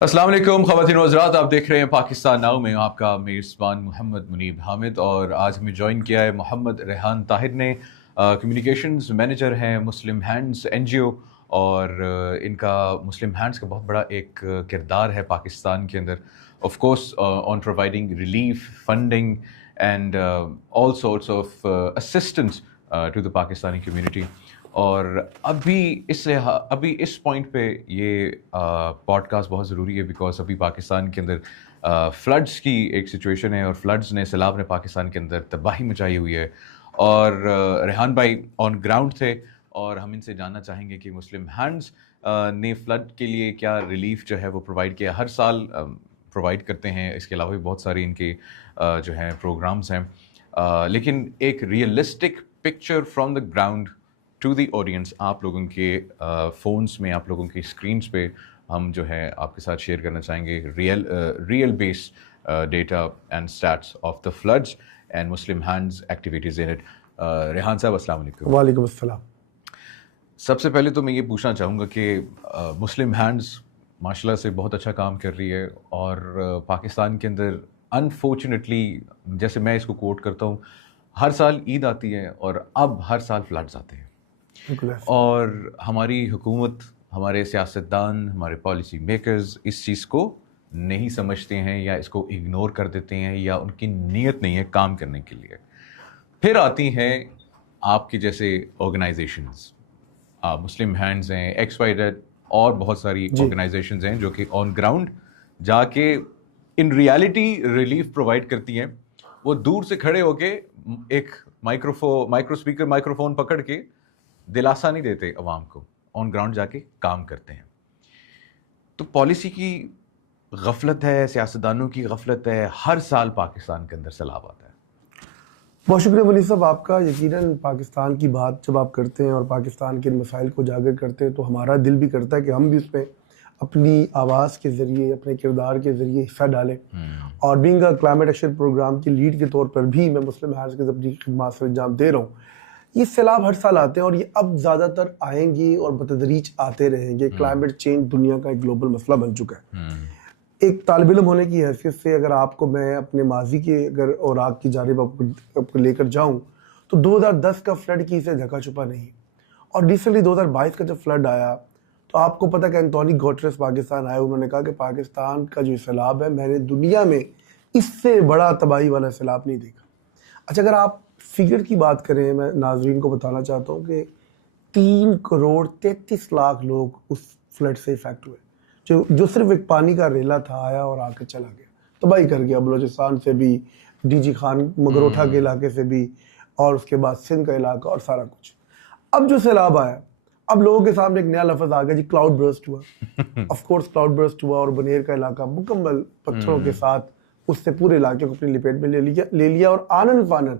अस्सलाम वालेकुम ख़वातीन व हज़रात, आप देख रहे हैं पाकिस्तान नाउ में आपका मेज़बान मोहम्मद मुनीब हामिद। और आज हमें ज्वाइन किया है मोहम्मद रेहान ताहिर ने। कम्युनिकेशंस मैनेजर हैं मुस्लिम हैंड्स एनजीओ। और इनका मुस्लिम हैंड्स का बहुत बड़ा एक किरदार है पाकिस्तान के अंदर, of course on providing relief funding and all sorts of assistance to the Pakistani community. और अभी इस पॉइंट पे ये पॉडकास्ट बहुत ज़रूरी है बिकॉज अभी पाकिस्तान के अंदर फ्लड्स की एक सिचुएशन है और फ्लड्स ने सैलाब ने पाकिस्तान के अंदर तबाही मचाई हुई है। और रेहान भाई ऑन ग्राउंड थे और हम इनसे जानना चाहेंगे कि मुस्लिम हैंड्स ने फ्लड के लिए क्या रिलीफ जो है वो प्रोवाइड किया, हर साल प्रोवाइड करते हैं। इसके अलावा भी बहुत सारे इनके जो हैं प्रोग्राम्स हैं, लेकिन एक realistic picture from the ground to the audience आप लोगों के फ़ोन्स में, आप लोगों की स्क्रीन्स पे हम जो है आपके साथ शेयर करना चाहेंगे real base data and stats of the floods and Muslim hands activities in it. Rehan साहब अस्सलाम वालेकुम। वालेकुम अस्सलाम। सबसे पहले तो मैं ये पूछना चाहूँगा कि मुस्लिम हैंड्स माशाल्लाह से बहुत अच्छा काम कर रही है और पाकिस्तान के अंदर अनफॉर्चुनेटली, जैसे मैं इसको कोट करता हूँ, हर साल ईद आती है और अब हर साल फ्लड्स आते हैं। और हमारी हुकूमत, हमारे सियासतदान, हमारे पॉलिसी मेकर्स इस चीज़ को नहीं समझते हैं या इसको इग्नोर कर देते हैं या उनकी नीयत नहीं है काम करने के लिए। फिर आती हैं आपके जैसे ऑर्गेनाइजेशंस, मुस्लिम हैंड्स हैं, XYZ और बहुत सारी ऑर्गेनाइजेशंस हैं जो कि ऑन ग्राउंड जाके इन रियलिटी रिलीफ प्रोवाइड करती हैं। वो दूर से खड़े होके एक माइक्रोफोन पकड़ के दिलासा नहीं देते अवाम को, ऑन ग्राउंड जाके काम करते हैं। तो पॉलिसी की गफलत है, सियासतदानों की गफलत है, हर साल पाकिस्तान के अंदर सैलाब आता है। बहुत शुक्रिया वली साहब आपका। यकीनन पाकिस्तान की बात जब आप करते हैं और पाकिस्तान के मसाइल को उजागर करते हैं तो हमारा दिल भी करता है कि हम भी उसमें अपनी आवाज़ के ज़रिए, अपने किरदार के ज़रिए हिस्सा डालें। और being a climate action programme की लीड के तौर पर भी मैं मुस्लिम हैंड्स के अपनी खिदमत सर अंजाम दे रहा हूँ। ये सैलाब हर साल आते हैं और ये अब ज़्यादातर आएंगे और बतदरीज आते रहेंगे। क्लाइमेट चेंज दुनिया का एक ग्लोबल मसला बन चुका है। एक तालिब इल्म होने की हैसियत से अगर आपको मैं अपने माजी के अगर औराक की जानिब आपको लेकर जाऊं तो 2010 का फ्लड की से ढका छुपा नहीं। और रिसेंटली 2022 का जब फ्लड आया तो आपको पता कि एंटोनी गुटेरेस पाकिस्तान आए, उन्होंने कहा कि पाकिस्तान का जो सैलाब है, मैंने दुनिया में इससे बड़ा तबाही वाला सैलाब नहीं देखा। अच्छा, अगर आप फिगर की बात करें, मैं नाजरीन को बताना चाहता हूँ कि 3,33,00,000 लोग उस फ्लड से इफेक्ट हुए। जो सिर्फ एक पानी का रेला था, आया और आकर चला गया, तबाही कर गया। बलोचिस्तान से भी, डीजी खान मगरोठा के इलाके से भी, और उसके बाद सिंध का इलाका और सारा कुछ। अब जो सैलाब आया, अब लोगों के सामने एक नया लफ्ज आ गया जी, क्लाउड बर्स्ट हुआ। ऑफ कोर्स क्लाउड बर्स्ट हुआ और बनेर का इलाका मुकम्मल पत्थरों के साथ उससे पूरे इलाके को अपनी लिपेट में ले लिया और आनन फानन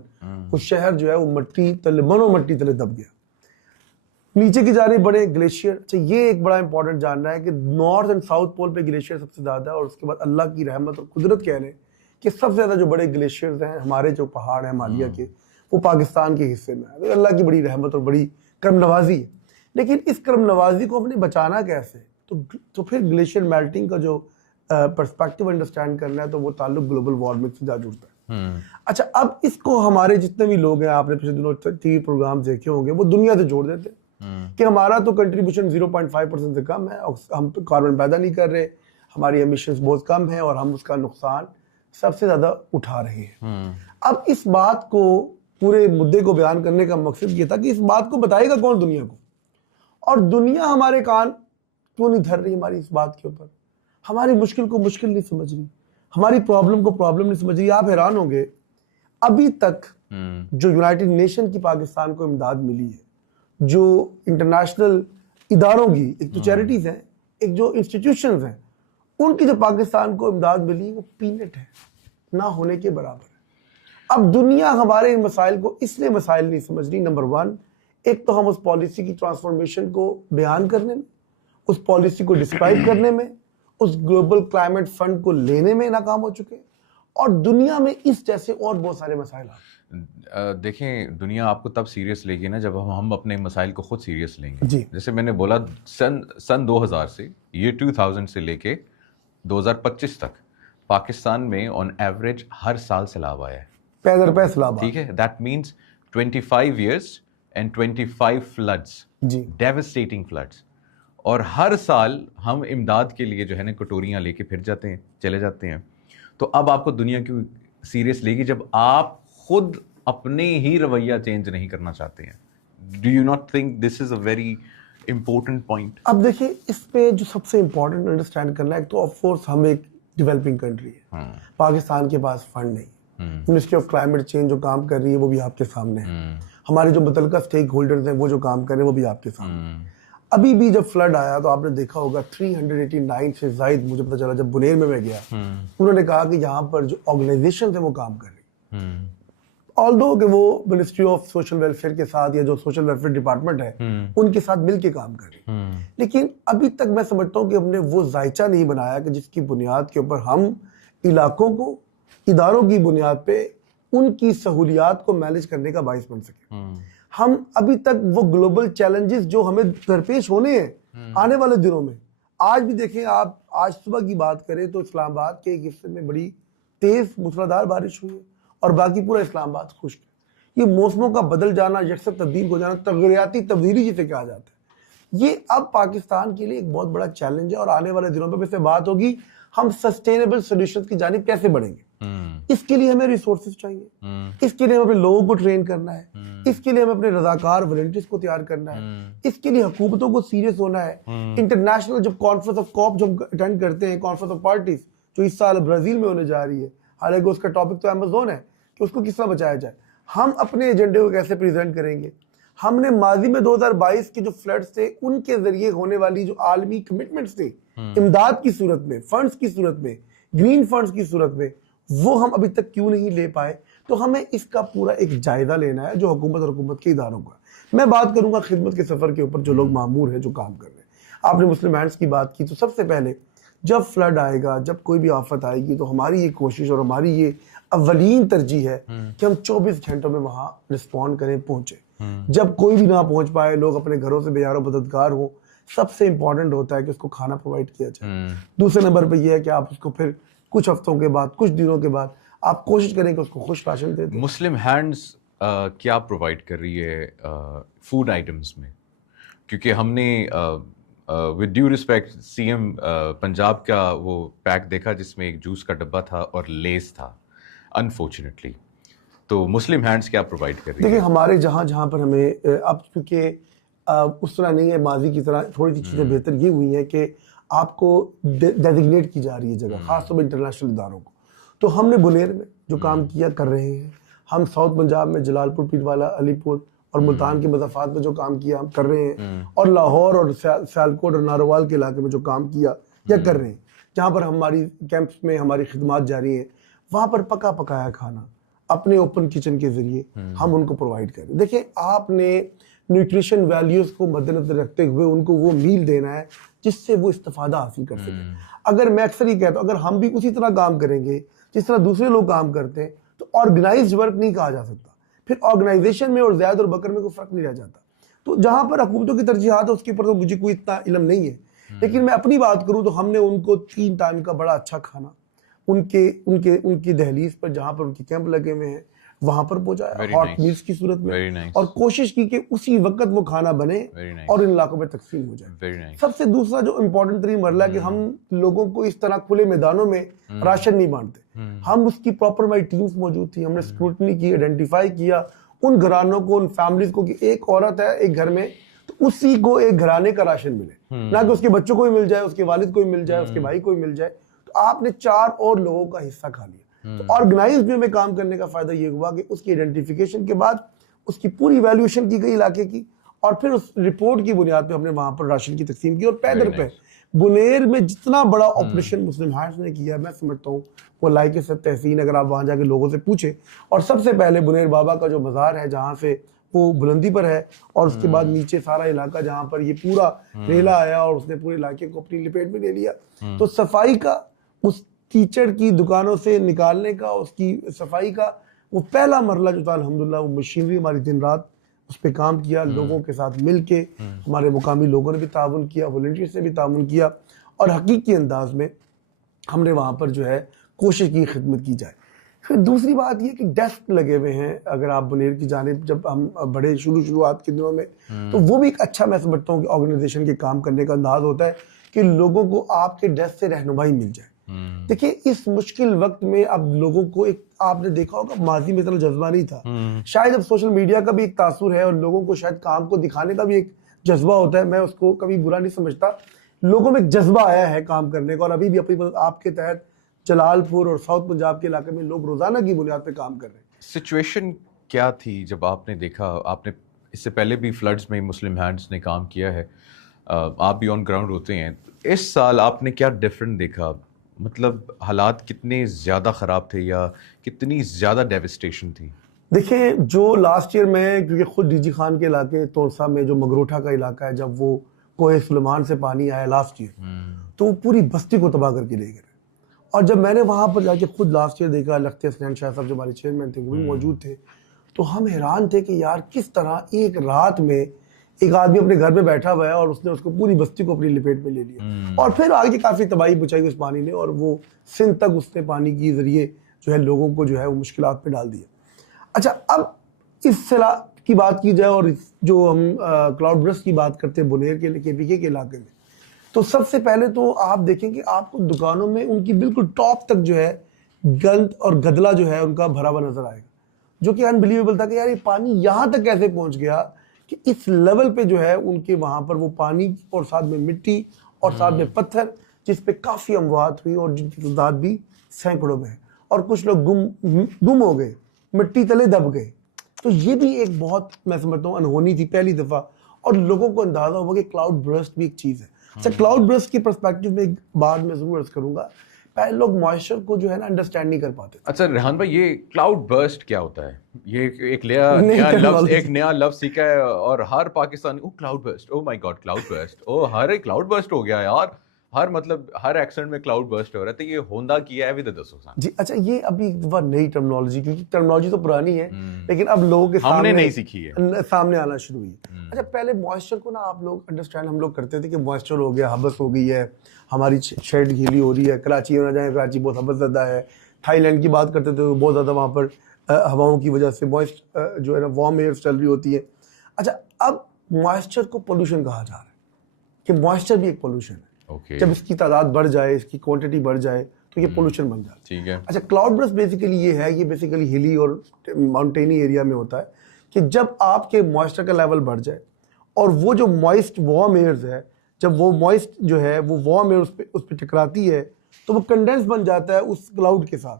वो शहर जो है वो मट्टी तले, मनो मट्टी तले दब गया। नीचे की जाने बड़े ग्लेशियर। अच्छा, ये एक बड़ा इंपॉर्टेंट जानना है कि नॉर्थ एंड साउथ पोल पे ग्लेशियर सबसे ज्यादा है और उसके बाद अल्लाह की रहमत और कुदरत कह रहे हैं कि सबसे ज्यादा जो बड़े ग्लेशियर्स हैं, हमारे जो पहाड़ हैं हिमालय के, वो पाकिस्तान के हिस्से में है। तो अल्लाह की बड़ी रहमत और बड़ी करम नवाजी है। लेकिन इस करम नवाजी को हमने बचाना कैसे? तो फिर ग्लेशियर मेल्टिंग का जो पर्सपेक्टिव अंडरस्टैंड करना है तो वो ताल्लुक ग्लोबल वार्मिंग से जा जुड़ता है। अच्छा, अब इसको हमारे जितने भी लोग हैं, आपने पिछले दिनों टीवी प्रोग्राम देखे होंगे, वो दुनिया से जोड़ देते हैं कि हमारा तो कंट्रीब्यूशन 0.5% से कम है, हम तो कार्बन पैदा नहीं कर रहे, हमारी एमिशंस बहुत कम है और हम उसका नुकसान सबसे ज्यादा उठा रहे हैं। अब इस बात को, पूरे मुद्दे को बयान करने का मकसद ये था कि इस बात को बताएगा कौन दुनिया को, और दुनिया हमारे कान क्यों नहीं धर रही हमारी इस बात के ऊपर, हमारी मुश्किल को मुश्किल नहीं समझ रही, हमारी प्रॉब्लम को प्रॉब्लम नहीं समझ रही। आप हैरान होंगे, अभी तक जो यूनाइटेड नेशन की पाकिस्तान को इमदाद मिली है, जो इंटरनेशनल इदारों की, एक तो चैरिटीज हैं, एक जो इंस्टीट्यूशंस हैं, उनकी जो पाकिस्तान को इमदाद मिली वो पीनट है, ना होने के बराबर है। अब दुनिया हमारे इन मसाइल को इसलिए मसाइल नहीं समझ रही। नंबर वन, एक तो हम उस पॉलिसी की ट्रांसफॉर्मेशन को बयान करने में, उस पॉलिसी को डिस्क्राइब करने में, उस ग्लोबल क्लाइमेट फंड को लेने में नाकाम हो चुके हैं, और दुनिया में इस जैसे और बहुत सारे मसाइल। देखें, दुनिया आपको तब सीरियस लेगी ना जब हम अपने मसाइल को खुद सीरियस लेंगे। जी। जैसे मैंने बोला, सन 2000 से, ये 2000 से लेके 2025 तक पाकिस्तान में ऑन एवरेज हर साल सैलाब आया है, पैदर पे सैलाब ठीक है। That means 25 years and 25 floods, जी डेवस्टेटिंग फ्लड्स। और हर साल हम इमदाद के लिए जो है ना कटोरियाँ लेके फिर जाते हैं, चले जाते हैं। तो अब आपको दुनिया क्यों सीरियस लेगी जब आप खुद अपने ही रवैया चेंज नहीं करना चाहते हैं? Do you not think this is a very important point? अब देखिए, इस पे जो सबसे इम्पोर्टेंट अंडरस्टैंड करना है, तो ऑफ कोर्स हम एक डेवलपिंग कंट्री है, पाकिस्तान के पास फंड नहीं, मिनिस्ट्री ऑफ क्लाइमेट चेंज जो काम कर रही है वो भी आपके सामने है, हमारे जो मुतल्लिका स्टेक होल्डर्स हैं वो जो काम कर रहे हैं वो भी आपके सामने। अभी भी जब फ्लड आया तो आपने देखा होगा 389 से जायद, मुझे पता चला जब बुनेर में मैं गया, उन्होंने कहा कि यहाँ पर जो ऑर्गेनाइजेशन है वो काम कर रही, ऑल्दो कि वो मिनिस्ट्री ऑफ सोशल वेलफेयर के साथ या जो सोशल वेलफेयर डिपार्टमेंट है उनके साथ मिलके काम कर रही, लेकिन अभी तक मैं समझता हूँ कि हमने वो जायचा नहीं बनाया कि जिसकी बुनियाद के ऊपर हम इलाकों को, इदारों की बुनियाद पे उनकी सहूलियात को मैनेज करने का बाइस बन सके। हम अभी तक वो ग्लोबल चैलेंजेस जो हमें दरपेश होने हैं आने वाले दिनों में, आज भी देखें आप, आज सुबह की बात करें तो इस्लामाबाद के एक हिस्से में बड़ी तेज मूसलाधार बारिश हुई है और बाकी पूरा इस्लामाबाद खुश्क है। ये मौसमों का बदल जाना, यकसर तब्दील हो जाना, तगरियाती तब्दीली जिसे कहा जाता है, ये अब पाकिस्तान के लिए एक बहुत बड़ा चैलेंज है और आने वाले दिनों में वैसे बात होगी हम सस्टेनेबल सॉल्यूशंस की जानिब कैसे बढ़ेंगे। इसके लिए हमें रिसोर्सेज चाहिए, इसके लिए हमें अपने लोगों को ट्रेन करना है, इसके लिए हमें अपने रजाकार वॉलंटियर्स को तैयार करना है, इसके लिए हुकूमतों को सीरियस होना है। इंटरनेशनल जब कॉन्फ्रेंस ऑफ कॉप जब अटेंड करते हैं, कॉन्फ्रेंस ऑफ पार्टीज जो इस साल ब्राजील में होने जा रही है, हालांकि उसका टॉपिक तो अमेज़न है कि उसको किस तरह बचाया जाए, हम अपने एजेंडे को कैसे प्रेजेंट करेंगे। हमने माजी में 2022 के जो फ्लड्स थे उनके जरिए होने वाली जो आलमी कमिटमेंट्स थे इमदाद की सूरत में, फंड्स की सूरत में, ग्रीन फंड्स की सूरत में, वो हम अभी तक क्यों नहीं ले पाए। तो हमें इसका पूरा एक जायजा लेना है जो हुकूमत और हुकूमत के इदारों का। मैं बात करूंगा खिदमत के सफर के ऊपर जो लोग मामूर हैं, जो काम कर रहे हैं। आपने मुस्लिम हैंड्स की बात की, तो सबसे पहले जब फ्लड आएगा, जब कोई भी आफत आएगी, तो हमारी ये कोशिश और हमारी ये अव्वलीन तरजीह है कि हम 24 घंटों में वहां रिस्पॉन्ड करें, पहुंचे। जब कोई भी ना पहुंच पाए, लोग अपने घरों से बेयारो बददगार हो, सबसे इंपॉर्टेंट होता है कि उसको खाना प्रोवाइड किया जाए। दूसरे नंबर पे यह है कि आप उसको फिर कुछ हफ्तों के बाद, कुछ दिनों के बाद आप कोशिश करें कि उसको खुश राशन दे दें। मुस्लिम हैंड्स क्या प्रोवाइड कर रही है फूड आइटम्स में? क्योंकि हमने with due respect CM Punjab का वो पैक देखा जिसमें एक जूस का डब्बा था और लेस था, अनफॉर्चुनेटली। तो मुस्लिम हैंड्स क्या प्रोवाइड कर रही है? देखिए, हमारे जहाँ पर हमें अब क्योंकि उस तरह नहीं है, माजी की तरह थोड़ी सी चीज़ें बेहतर ये हुई हैं कि आपको डेजिग्नेट की जा रही है जगह, खासतौर पर इंटरनेशनल इदारों को। तो हमने बुनेर में जो काम किया कर रहे हैं, हम साउथ पंजाब में जलालपुर, पीरवाला, अलीपुर और मुल्तान के मज़ाफ़ात में जो काम किया हम कर रहे हैं, और लाहौर और सियालकोट और नारोवाल के इलाके में जो काम किया या कर रहे हैं, जहाँ पर हमारी कैंप्स में हमारी खिदमात जारी हैं, वहाँ पर पका पकाया खाना अपने ओपन किचन के जरिए हम उनको प्रोवाइड करें। देखिए, आपने न्यूट्रिशन वैल्यूज़ को मद्देनजर रखते हुए उनको वो मील देना है जिससे वो इस्तेफादा हासिल कर सकें। अगर मैं अक्सर ही कहता हूँ, अगर हम भी उसी तरह काम करेंगे जिस तरह दूसरे लोग काम करते हैं, तो ऑर्गेनाइज्ड वर्क नहीं कहा जा सकता। फिर ऑर्गेनाइजेशन में और ज़ैद और बकर में कोई फ़र्क नहीं रह जाता। तो जहाँ पर हुकूमतों की तरजीहात है उसके ऊपर तो मुझे कोई इतना इल्म नहीं है, लेकिन मैं अपनी बात करूँ तो हमने उनको 3 टाइम का बड़ा अच्छा खाना उनकी दहलीज पर, जहाँ पर उनके कैंप लगे हुए हैं, वहां पर पहुंचाया हॉट मील्स की सूरत में, और कोशिश की कि उसी वक्त वो खाना बने और इन इलाकों में तकसीम हो जाए। सबसे दूसरा जो इम्पोर्टेंट तरीन मरला है कि हम लोगों को इस तरह खुले मैदानों में राशन नहीं बांटते, हम उसकी प्रॉपर हमारी टीम्स मौजूद थी, हमने स्क्रूटनी की, आइडेंटिफाई किया उन घरानों को, उन फैमिलीज को कि एक औरत है एक घर में, तो उसी को एक घराने का राशन मिले, ना कि उसके बच्चों को भी मिल जाए, उसके वालिद को भी मिल जाए, उसके भाई को भी मिल जाए। तो आपने 4 और लोगों का हिस्सा खा लिया। तो ऑर्गेनाइज्ड वे में काम करने का फायदा ये हुआ कि उसकी आइडेंटिफिकेशन के बाद उसकी पूरी वैल्यूएशन की गई इलाके की, और फिर उस रिपोर्ट की बुनियाद पे हमने वहां पर राशन की तकसीम की। और पैदल पे बुनेर में जितना बड़ा ऑपरेशन मुस्लिम हैंड्स ने किया, मैं समझता हूँ वो लायक सब तहसीन, अगर आप वहां जाके लोगों से पूछे। और सबसे पहले बुनेर बाबा का जो मज़ार है, जहाँ से वो बुलंदी पर है, और उसके बाद नीचे सारा इलाका जहाँ पर ये पूरा रेला आया और उसने पूरे इलाके को अपनी लपेट में ले लिया। तो सफाई का, उस कीचड़ की दुकानों से निकालने का, उसकी सफाई का वो पहला मरला जो था, अल्हम्दुलिल्लाह वो मशीनरी हमारी दिन रात उस पर काम किया, लोगों के साथ मिलके हमारे मुकामी लोगों ने भी ताउन किया, वॉलंटियर्स ने भी ताउन किया, और हकीकी अंदाज में हमने वहाँ पर जो है कोशिश की खिदमत की जाए। फिर दूसरी बात ये कि डेस्क लगे हुए हैं, अगर आप बुनेर की जानिब जब हम बड़े शुरुआत के दिनों में, तो वो भी एक अच्छा, मैं समझता हूँ कि ऑर्गेनाइजेशन के काम करने का अंदाज होता है कि लोगों को आपके डेस्क से रहनुमाई मिल जाए। देखिए इस मुश्किल वक्त में अब लोगों को एक, आपने देखा होगा माजी में इतना जज्बा नहीं था, शायद अब सोशल मीडिया का भी एक तासुर है और लोगों को शायद काम को दिखाने का भी एक जज्बा होता है। मैं उसको कभी बुरा नहीं समझता, लोगों में एक जज्बा आया है काम करने का और अभी भी अपनी आपके तहत जलालपुर और साउथ पंजाब के इलाके में लोग रोजाना की बुनियाद पे काम कर रहे हैं। सिचुएशन क्या थी जब आपने देखा, आपने इससे पहले भी फ्लड्स में मुस्लिम हैंड्स ने काम किया है, आप भी ऑन ग्राउंड होते हैं, इस साल आपने क्या डिफरेंट देखा? मतलब हालात कितने ज़्यादा ख़राब थे या कितनी ज़्यादा डेविस्टेशन थी? देखिए जो लास्ट ईयर में, क्योंकि खुद डीजी खान के इलाके तोरसा में जो मगरोठा का इलाका है, जब वो कोहे सुलेमान से पानी आया लास्ट ईयर, तो वो पूरी बस्ती को तबाह करके ले गए। और जब मैंने वहां पर जाके खुद लास्ट ईयर देखा, लखते हसनैन शाह साहब जो हमारे चेयरमैन थे वो भी मौजूद थे, तो हम हैरान थे कि यार किस तरह एक रात में एक आदमी अपने घर में बैठा हुआ है और उसने उसको पूरी बस्ती को अपनी लपेट में ले लिया और फिर आगे काफी तबाही मचाई उस पानी ने, और वो सिंध तक उसने पानी के जरिए जो है लोगों को जो है वो मुश्किलात में डाल दिया। अच्छा, अब इस सलाह की बात की जाए और जो हम क्लाउड बर्स्ट की बात करते हैं बुनेर के केपीके के इलाके में, तो सबसे पहले तो आप देखें कि आपको दुकानों में उनकी बिल्कुल टॉप तक जो है गंद और गदला जो है उनका भरा हुआ नजर आएगा, जो कि अनबिलीवेबल था कि यार ये पानी यहाँ तक कैसे पहुंच गया कि इस लेवल पे जो है उनके वहां पर वो पानी और साथ में मिट्टी और साथ में पत्थर, जिस पे काफी अमवात हुई और जिनकी तादाद भी सैकड़ों में है और कुछ लोग गुम हो गए, मिट्टी तले दब गए। तो ये भी एक बहुत, मैं समझता हूँ, अनहोनी थी पहली दफा, और लोगों को अंदाजा हुआ कि क्लाउड बर्स्ट भी एक चीज है। अच्छा, क्लाउड बर्स्ट के पर्सपेक्टिव में एक बात मैं जरूर अर्ज करूंगा, पहले लोग मॉइस्चर को जो है ना अंडरस्टैंड नहीं कर पाते। अच्छा रेहान भाई, ये क्लाउड बर्स्ट क्या होता है? ये एक नया लफ्ज सीखा है और हर Pakistani, oh cloud burst, oh my god cloud burst, ओ हर एक क्लाउड बर्स्ट हो गया यार, हर मतलब हर एक्सेंट में क्लाउड बर्स्ट हो रहा है। तो ये होंदा किया है भी तो दसो जी। अच्छा, ये अभी एक दफा नई टर्मिनोलॉजी, क्योंकि टर्मिनोलॉजी तो पुरानी है लेकिन अब लोगों के हमने नहीं सीखी है, सामने आना शुरू हुई। अच्छा, पहले मॉइस्चर को ना आप लोग अंडरस्टैंड हम लोग करते थे कि मॉइस्चर हो गया, हबस हो गई है, हमारी शेड गीली हो रही है, कराची होना जाए, कराची बहुत हबस ज़्यादा है। थाईलैंड की बात करते थे तो बहुत ज़्यादा वहाँ पर हवाओं की वजह से मॉइस्ट जो है ना वार्म एयर चल रही होती है। अच्छा, अब मॉइस्चर को पोल्यूशन कहा जा रहा है कि मॉइस्चर भी एक पोल्यूशन है। जब इसकी तादाद बढ़ जाए, इसकी क्वांटिटी बढ़ जाए तो ये पोल्यूशन बन जाता है। ठीक है। अच्छा, क्लाउड बर्स्ट बेसिकली ये है, ये बेसिकली हिली और माउंटेनी एरिया में होता है कि जब आपके मॉइस्चर का लेवल बढ़ जाए और वो जो मॉइस्ट वार्म एयर्स है, जब वो मॉइस्ट जो है वो वार्म एयर उस पर टकराती है तो वो कंडेंस बन जाता है उस क्लाउड के साथ,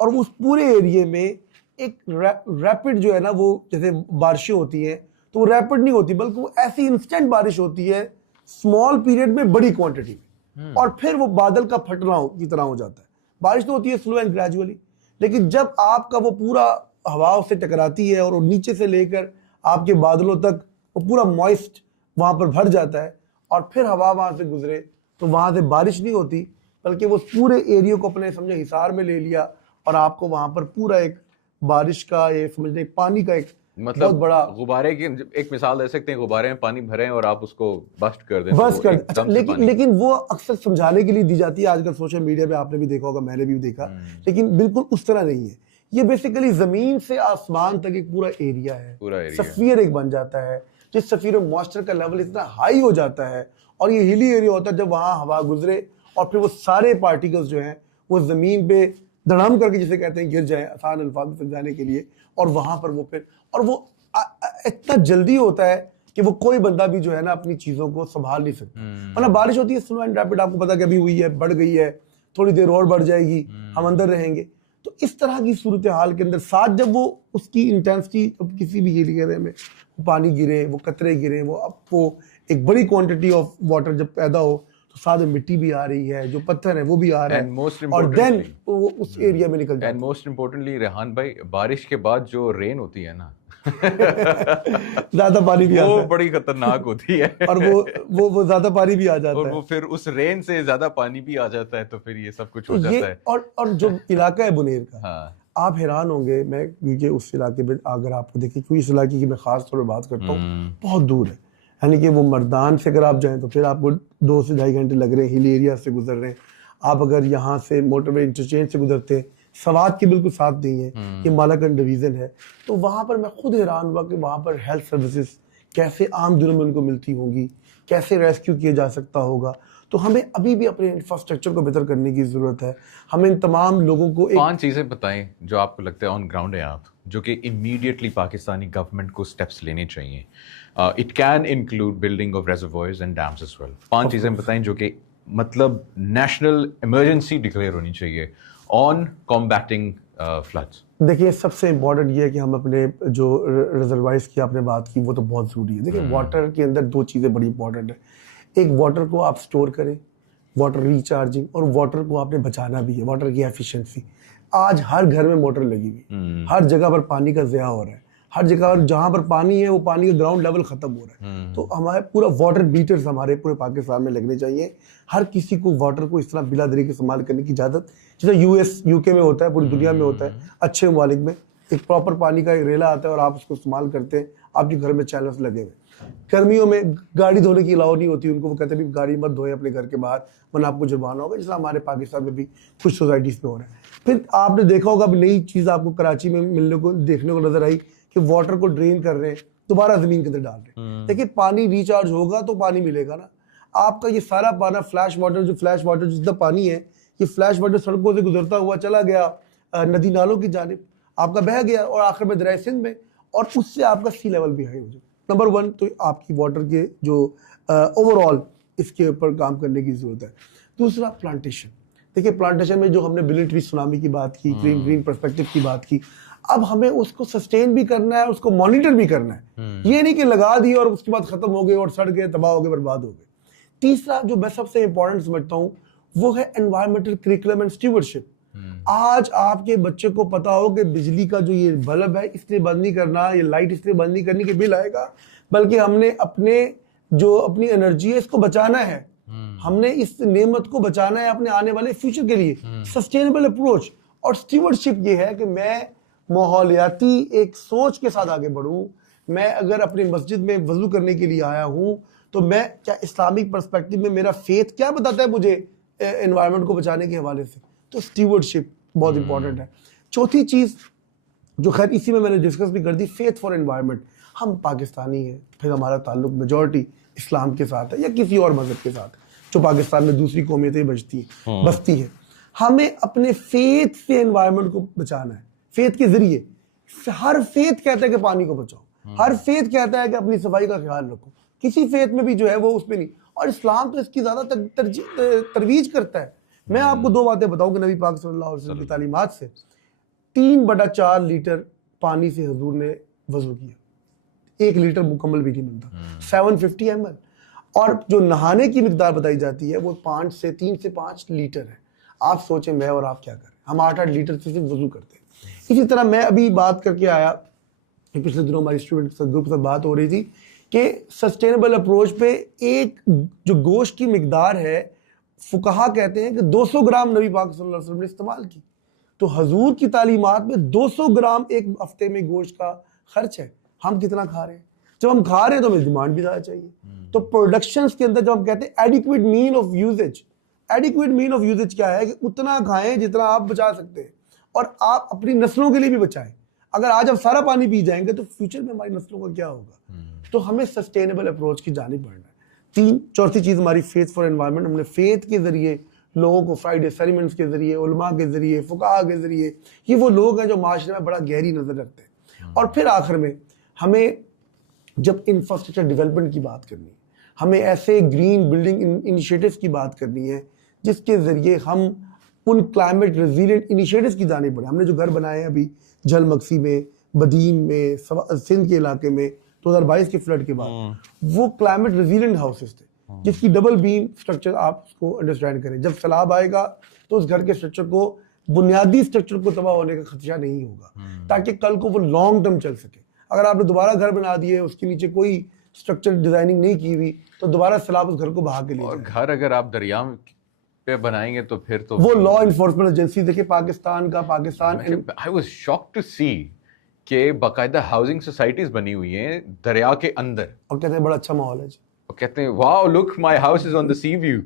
और उस पूरे एरिया में एक रैपिड जो है ना, वो जैसे बारिशें होती हैं तो वो रैपिड नहीं होती बल्कि वो ऐसी इंस्टेंट बारिश होती है स्मॉल पीरियड में बड़ी क्वांटिटी में, और फिर वो बादल का फटना की तरह हो जाता है। बारिश तो होती है स्लो एंड ग्रेजुअली, लेकिन जब आपका वो पूरा हवा से टकराती है और नीचे से लेकर आपके बादलों तक वो पूरा मॉइस्ट वहां पर भर जाता है और फिर हवा वहां से गुजरे, तो वहां से बारिश नहीं होती बल्कि वो पूरे एरिया को अपने समझे हिसार में ले लिया और आपको वहां पर पूरा एक बारिश का, ये समझने पानी का एक मतलब बहुत बड़ा गुब्बारे की एक मिसाल दे सकते हैं, गुब्बारे में पानी भरे हैं और आप उसको बस्ट कर दें, बस कर। अच्छा, लेकिन लेकिन वो अक्सर समझाने के लिए दी जाती है, आजकल सोशल मीडिया पे आपने भी देखा होगा, मैंने भी देखा, लेकिन बिल्कुल उस तरह नहीं है। ये बेसिकली जमीन से आसमान तक एक पूरा एरिया है, सफीर एक बन जाता है, जिस सफीर में मॉइस्चर का लेवल इतना हाई हो जाता है और ये हिली एरिया होता है, जब वहां हवा गुजरे और फिर वो सारे पार्टिकल्स जो हैं वो जमीन पे धड़ाम करके, जिसे कहते हैं, गिर जाए, आसान अल्फाज में समझाने के लिए, और वहां पर वो फिर, और वो इतना जल्दी होता है कि वो कोई बंदा भी जो है ना अपनी चीजों को संभाल नहीं सकता। मतलब बारिश होती है स्लो एंड रैपिड, आपको पता कि अभी हुई है, बढ़ गई है, थोड़ी देर और बढ़ जाएगी, हम अंदर रहेंगे। तो इस तरह की सूरत हाल के अंदर साथ जब वो उसकी इंटेंसिटी, किसी भी एरिया में पानी गिरे, वो कतरे गिरे, वो एक बड़ी क्वांटिटी ऑफ वाटर जब पैदा हो तो साथ में मिट्टी भी आ रही है, जो पत्थर है वो भी आ रहा है, और देन वो उस एरिया में निकल जाता है। एंड मोस्ट इम्पोर्टेंटली रेहान भाई, बारिश के बाद जो रेन होती है ना ज्यादा पानी भी आता है, वो बड़ी खतरनाक होती है और वो ज्यादा पानी भी आ जाता है, और वो फिर उस रेन से ज्यादा पानी भी आ जाता है, तो फिर ये सब कुछ हो जाता है। और जो इलाका है बुनेर का, हाँ। आप हैरान होंगे, मैं क्योंकि उस इलाके में अगर आपको देखें, क्योंकि इस इलाके की मैं खास तौर पर बात करता हूँ, बहुत दूर है, यानी कि वो मर्दान से अगर आप जाएं तो फिर आपको 2 से ढाई घंटे लग रहे हैं, हिल एरिया से गुजर रहे हैं। आप अगर यहाँ से मोटरवे इंटरचेंज से गुजरते हैं, सवात के बिल्कुल साथ नहीं है, ये मालाकंड डिवीजन है, तो वहाँ पर मैं खुद हैरान हुआ कि वहाँ पर हेल्थ सर्विसेज कैसे आम दिनों में उनको मिलती होंगी, कैसे रेस्क्यू किया जा सकता होगा। तो हमें अभी भी अपने इंफ्रास्ट्रक्चर को बेहतर करने की ज़रूरत है। हमें इन तमाम लोगों को 5 चीज़ें बताएं जो आपको लगता है ऑन ग्राउंड है आप, जो कि इमीडिएटली पाकिस्तानी गवर्नमेंट को स्टेप्स लेने चाहिए। It can include building of reservoirs and dams as well. 5 चीज़ें बताएं जो कि मतलब नेशनल इमरजेंसी डिक्लेयर होनी चाहिए ऑन कॉम्बैटिंग फ्लड्स। देखिए, सबसे इम्पोर्टेंट ये है कि हम अपने जो रिजर्वाइर्स की आपने बात की वो तो बहुत ज़रूरी है। देखिए, वाटर के अंदर 2 चीज़ें बड़ी इंपॉर्टेंट है। एक, वाटर को आप स्टोर करें, वाटर रिचार्जिंग, और वाटर को आपने बचाना भी है, वाटर की एफिशिएंसी। आज हर घर में मोटर लगी हुई, हर जगह पर पानी का ज़या हो रहा है, हर जगह पर जहाँ पर पानी है वो पानी का ग्राउंड लेवल ख़त्म हो रहा है। तो हमारे पूरा वाटर मीटर्स हमारे पूरे पाकिस्तान में लगने चाहिए। हर किसी को वाटर को इस तरह बिलादरी के इस्तेमाल करने की इजाज़त, जैसे यूएस यूके में होता है, पूरी दुनिया में होता है, अच्छे ममालिक में एक प्रॉपर पानी का एक रेला आता है और आप उसको इस्तेमाल करते हैं, आपके घर में चैनल्स लगे हुए। गर्मियों में गाड़ी धोने की अलाउ नहीं होती उनको, वो कहते हैं भी गाड़ी मत धोए अपने घर के बाहर वरना आपको जुर्माना होगा, जैसा हमारे पाकिस्तान में भी कुछ सोसाइटीज़ में हो रहा है। फिर आपने देखा होगा अभी नई चीज़ आपको कराची में मिलने को देखने को नजर आई कि वाटर को ड्रेन कर रहे हैं, दोबारा ज़मीन के अंदर डाल रहे हैं। देखिए, पानी रिचार्ज होगा तो पानी मिलेगा ना। आपका ये सारा पाना फ्लैश वाटर जितना पानी है, ये फ्लैश वाटर सड़कों से गुजरता हुआ चला गया नदी नालों की जानिब, आपका बह गया और आखिर में दरिया सिंध में, और उससे आपका सी लेवल भी हाई हो जाए। नंबर 1 तो आपकी वाटर के जो ओवरऑल इसके ऊपर काम करने की ज़रूरत है। दूसरा, प्लांटेशन। देखिए, प्लांटेशन में जो हमने बिलियन ट्री सुनामी की बात की, ग्रीन पर्सपेक्टिव की बात की, अब हमें उसको सस्टेन भी करना है, उसको मॉनिटर भी करना है। ये नहीं कि लगा दिए और उसके बाद खत्म हो गए और सड़ गए, तबाह हो गए, बर्बाद हो गए। तीसरा जो मैं सबसे इंपॉर्टेंट समझता हूँ वो है एनवायरमेंटल करिकुलम एंड स्टीवर्डशिप। आज आपके बच्चे को पता हो कि बिजली का जो ये बल्ब है इसलिए बंद नहीं करना, ये लाइट इसलिए बंद नहीं करनी कि बिल आएगा, बल्कि हमने अपनी एनर्जी है इसको बचाना है, हमने इस नेमत को बचाना है अपने आने वाले फ्यूचर के लिए। सस्टेनेबल अप्रोच और स्टीवर्डशिप ये है कि मैं माहौलियाती एक सोच के साथ आगे बढ़ूं। मैं अगर अपनी मस्जिद में वजू करने के लिए आया हूं तो मैं क्या इस्लामिक पर्सपेक्टिव में मेरा फेथ क्या बताता है मुझे एनवायरनमेंट को बचाने के हवाले से, तो स्टीवर्डशिप बहुत इंपॉर्टेंट है। चौथी चीज़ जो खैर इसी में मैंने डिस्कस भी कर दी, फेथ फॉर एनवायरनमेंट। हम पाकिस्तानी हैं, फिर हमारा ताल्लुक मेजॉरिटी इस्लाम के साथ है या किसी और मज़हब के साथ जो पाकिस्तान में दूसरी कौमियतें बसती है। हमें अपने फेथ से एनवायरनमेंट को बचाना है, फेथ के जरिए। हर फेथ कहता है कि पानी को बचाओ, हर फेथ कहता है कि अपनी सफाई का ख्याल रखो, किसी फेथ में भी जो है वो उसमें नहीं, और इस्लाम तो इसकी ज़्यादा तरवीज करता है। मैं आपको 2 बातें बताऊं कि नबी पाक सल्लल्लाहु अलैहि वसल्लम की तालीमात से 3/4 लीटर पानी से हुजूर ने वजू किया। 1 लीटर मुकम्मल भी नहीं बनता, 750 ml। और जो नहाने की मिकदार बताई जाती है वो 3 से 5 लीटर है। आप सोचें मैं और आप क्या करें, हम 8-8 लीटर से सिर्फ वजू करते हैं। इसी तरह मैं अभी बात करके आया, पिछले दिनों हमारी स्टूडेंट ग्रुप के साथ बात हो रही थी कि सस्टेनेबल अप्रोच पे एक जो गोश्त की मिकदार है, फुकहा कहते हैं कि 200 ग्राम नबी पाक सल्लल्लाहु अलैहि वसल्लम ने इस्तेमाल की। तो हजूर की तालीमात में 200 ग्राम एक हफ्ते में गोश्त का खर्च है। हम कितना खा रहे हैं? जब हम खा रहे हैं तो हमें डिमांड भी ज़्यादा चाहिए। तो प्रोडक्शंस के अंदर जब हम कहते हैं एडिक्वेट मीन ऑफ यूजेज क्या है कि उतना खाएं जितना आप बचा सकते हैं और आप अपनी नस्लों के लिए भी बचाएं। अगर आज हम सारा पानी पी जाएंगे तो फ्यूचर में हमारी नस्लों का क्या होगा? तो हमें सस्टेनेबल अप्रोच की जानिब बढ़ना है। चौथी चीज़ हमारी फेथ फॉर एनवायरनमेंट। हमने फेथ के जरिए लोगों को फ्राइडे सेरेमनीज के जरिए, उलमा के जरिए, फुकाहा के जरिए, ये वो लोग हैं जो माशरे में बड़ा गहरी नजर रखते हैं। और फिर आखिर में हमें जब इंफ्रास्ट्रक्चर डेवलपमेंट की बात करनी है, हमें ऐसे ग्रीन बिल्डिंग इनिशिएटिव्स की बात करनी है जिसके ज़रिए हम उन क्लाइमेट रेजिलिएंट इनिशिएटिव्स की जाने पड़े। हमने जो घर बनाए हैं अभी झल मक्सी में, बदीन में, सिंध के इलाके में 2022 के फ्लड के बाद, वो क्लाइमेट रेजिलिएंट हाउसेस थे जिसकी डबल बीम स्ट्रक्चर आप उसको अंडरस्टैंड करें। जब सैलाब आएगा तो उस घर के स्ट्रक्चर को, बुनियादी स्ट्रक्चर को तबाह होने का खदशा नहीं होगा, ताकि कल को वो लॉन्ग टर्म चल सके। अगर आपने दोबारा घर बना दिए, उसके नीचे कोई स्ट्रक्चर डिजाइनिंग नहीं की हुई, तो दोबारा सैलाब उस घर को बहा के ले और घर अगर आप दरिया पे बनाएंगे तो फिर तो वो लॉ इन्फोर्समेंट एजेंसी देखिए Pakistan I was shocked to see कि बाकायदा हाउसिंग सोसाइटीज बनी हुई हैं दरिया के अंदर, और कहते हैं बड़ा अच्छा माहौल है, और कहते हैं wow look my house is on the C view.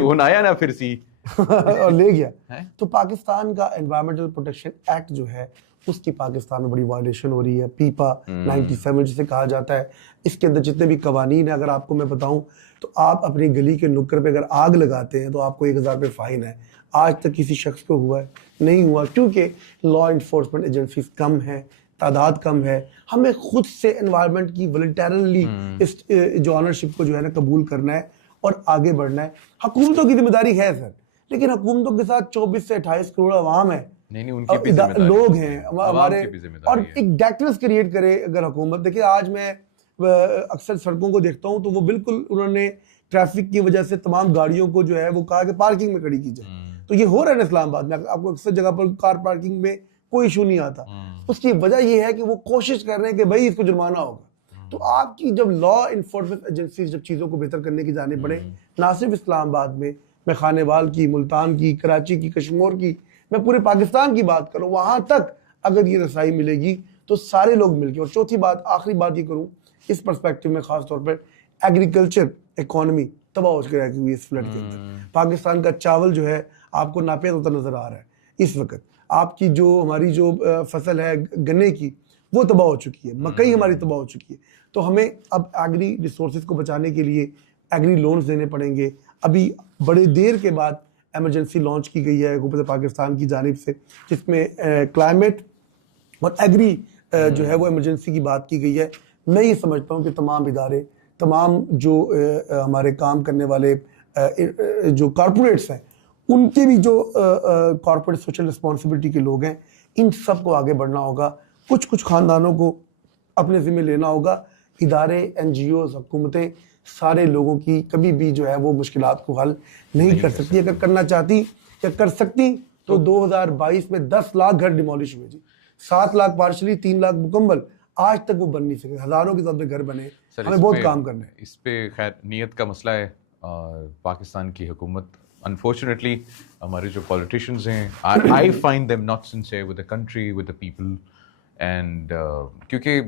वो आया ना फिर सी और ले गया। हैं? तो पाकिस्तान का एनवायरमेंटल प्रोटेक्शन एक्ट जो है उसकी पाकिस्तान में बड़ी वायलेशन हो रही है। पीपा 97 जिसे कहा जाता है, इसके अंदर जितने भी कवानीन है, अगर आपको मैं बताऊं तो आप अपनी गली के नुक्कड़ पे अगर आग लगाते हैं तो आपको 1000 रुपये फाइन है। आज तक किसी शख्स को हुआ है? नहीं हुआ, क्योंकि लॉ इन्फोर्समेंट एजेंसीज कम है, तादाद कम है। हमें खुद से एनवायरनमेंट की वॉलंटरली इस जो ऑनरशिप को जो है ना कबूल करना है और आगे बढ़ना है। हुकूमतों की जिम्मेदारी है सर, लेकिन हुकूमतों के साथ 24 से 28 करोड़ आवाम है, नहीं उनकी भी जिम्मेदारी लोग है, हैं आवाम हमारे, की भी जिम्मेदारी और है। एक डायरेक्टर्स क्रिएट करे अगर हुकूमत। देखिए आज मैं अक्सर सड़कों को देखता हूँ तो वो बिल्कुल उन्होंने ट्रैफिक की वजह से तमाम गाड़ियों को जो है वो कहा कि पार्किंग में खड़ी की जाए। तो ये हो रहा है ना इस्लामाबाद में, आपको अक्सर जगह पर कार पार्किंग में कोई इशू नहीं आता। उसकी वजह ये है कि वो कोशिश कर रहे हैं कि भाई इसको जुर्माना होगा। तो आपकी जब लॉ इन्फोर्समेंट एजेंसीज जब चीज़ों को बेहतर करने की जाने पड़े, ना सिर्फ इस्लामाबाद में, मैं खानेवाल की, मुल्तान की, कराची की, कश्मीर की, मैं पूरे पाकिस्तान की बात करूँ, वहाँ तक अगर ये रसाई मिलेगी तो सारे लोग मिलकर। और चौथी बात, आखिरी बात ये करूँ इस पर्सपेक्टिव में, खास तौर पर एग्रीकल्चर इकोनॉमी तबाह हो चुकी है इस फ्लड के अंदर। पाकिस्तान का चावल जो है आपको नापेद होता नजर आ रहा है इस वक्त। आपकी जो हमारी जो फसल है गन्ने की, वो तबाह हो चुकी है, मकई हमारी तबाह हो चुकी है। तो हमें अब एग्री रिसोर्सेज को बचाने के लिए एग्री लोन्स देने पड़ेंगे। अभी बड़े देर के बाद एमरजेंसी लॉन्च की गई है हुकूमत पाकिस्तान की जानिब से, जिसमें क्लाइमेट और एग्री जो है वो इमरजेंसी की बात की गई है। मैं ये समझता हूँ कि तमाम इदारे, तमाम जो हमारे काम करने वाले जो कॉरपोरेट्स हैं, उनके भी जो कॉरपोरेट सोशल रिस्पॉन्सिबिलिटी के लोग हैं, इन सब को आगे बढ़ना होगा। कुछ कुछ खानदानों को अपने ज़िम्मे लेना होगा। इदारे, NGOs, हुकूमतें सारे लोगों की कभी भी जो है वो मुश्किलात को हल नहीं कर सकती। अगर करना चाहती या कर सकती तो 2022 में 10 लाख घर डिमोलिश हुए जी, 7 लाख पार्शली, 3 लाख मुकम्मल। आज तक वो बन नहीं सके, हजारों की तादाद में घर बने। हमें बहुत काम करना है इस पे। खैर नीयत का मसला है। पाकिस्तान की हुकूमत, अनफॉर्चुनेटली हमारे जो पॉलिटिशियंस हैं, I find them not sincere with the country, with the people. And क्योंकि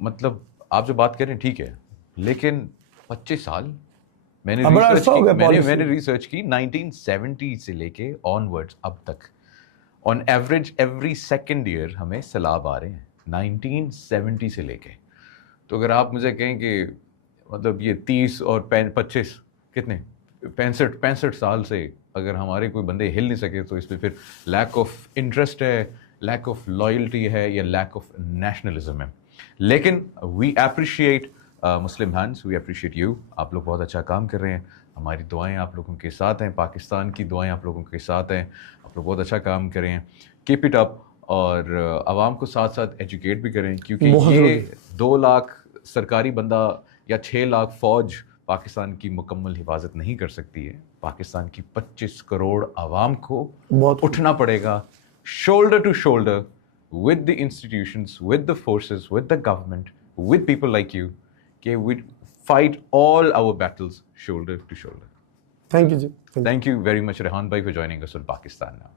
मतलब आप जो बात कर रहे हैं ठीक है, लेकिन 25 साल मैंने रिसर्च की 1970 से लेके ऑनवर्ड्स अब तक, on average every second year हमें सैलाब आ रहे हैं 1970 से लेके। तो अगर आप मुझे कहें कि मतलब ये 30 और 25 कितने 65 साल से अगर हमारे कोई बंदे हिल नहीं सके, तो इस पर फिर लैक ऑफ इंटरेस्ट है, लैक ऑफ लॉयल्टी है, या लैक ऑफ नेशनलिज्म है। लेकिन we appreciate Muslim hands, we appreciate you. आप लोग बहुत अच्छा काम कर रहे हैं, हमारी दुआएं आप लोगों के साथ हैं, पाकिस्तान की दुआएं आप लोगों के साथ हैं। आप लोग बहुत अच्छा काम कर रहे हैं, कीप इट अप। और आवाम को साथ साथ एजुकेट भी करें, क्योंकि ये 2 लाख सरकारी बंदा या 6 लाख फौज पाकिस्तान की मुकम्मल हिफाजत नहीं कर सकती है। पाकिस्तान की 25 करोड़ आवाम को बहुत उठना पड़ेगा, shoulder to shoulder with the institutions, with the forces, with the government, with people like you, okay, we fight all our battles shoulder to shoulder. Thank you, ji. Thank you very much, Rehan bhai, for joining us on Pakistan Now.